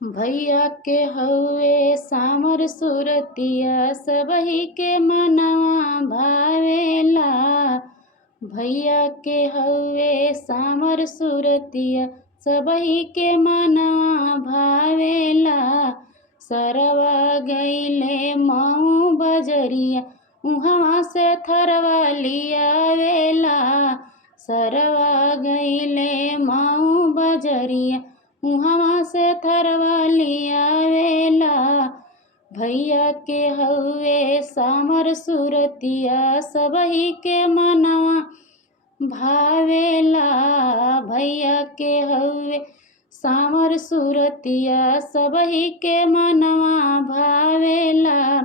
भैया के हउवे सामर सुरतिया सबही के मनवा भावेला। भैया के हउवे सामर सुरतिया सबही के मनवा भावेला। सरवा गईले मऊ बजरिया उहाँ से थरवा लियावेला। सरवा गईले मऊ बजरिया उहाँ से थरवा लियावेला। भैया के हउवे सामर सुरतिया सबही के मनवा भावेला। भैया के हउवे सामर सुरतिया सबही के मनवा भावेला।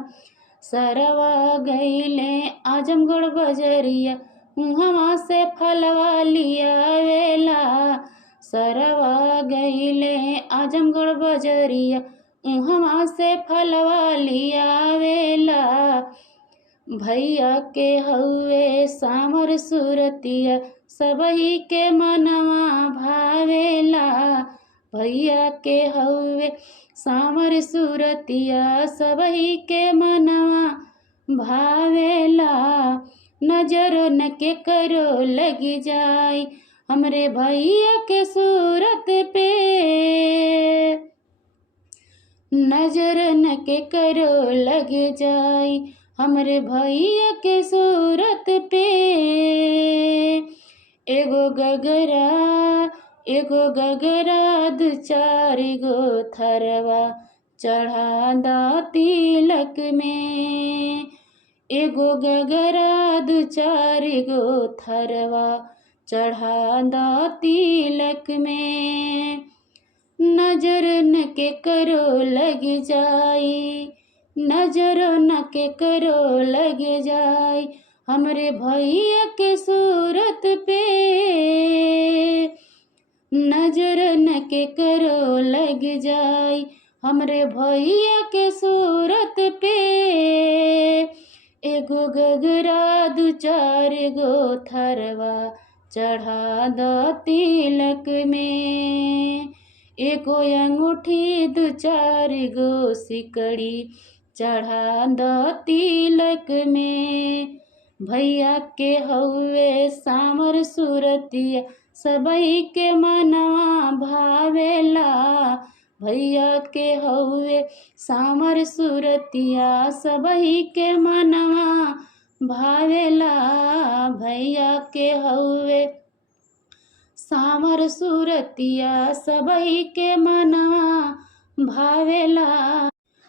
सरवा गईले आजमगढ़ बजरिया उहाँ से फलवा लियावेला। सरवा गईले आजमगढ़ बजरिया उहाँ से फलवा लियावेला। भैया के हउवे सामर सुरतिया सबही के मनवा भावेला। भैया के हउवे सामर सुरतिया सबही के मनवा भावेला। नजर न के करो लगी जाई हमरे भैया के सूरत पे। नजर न के करो लग जाई हमरे भैया के सूरत पे। एगो गगरा दू चार गो थरवा चढ़ा दा तिलक में। एगो गगरा दू चार गो थरवा चढ़ा दा तिलक में। नजर न के करो लग जाई, नजर न के करो लग जाई हमरे भैया के सूरत पे। नजर न के करो लग जाई हमरे भैया के सूरत पे। एगो गगरा दू चार गो थरवा चढ़ा दा तिलक में। एगो अंगूठी दू चार गो सिकड़ी चढ़ा दा तिलक में। भैया के हउवे सामर सुरतिया सबही के मनवा भावेला। भैया के हउवे सामर सुरतिया सबही के मनवा भावेला। भैया के हउवे सामर सुरतिया सबही के मनवा भावेला।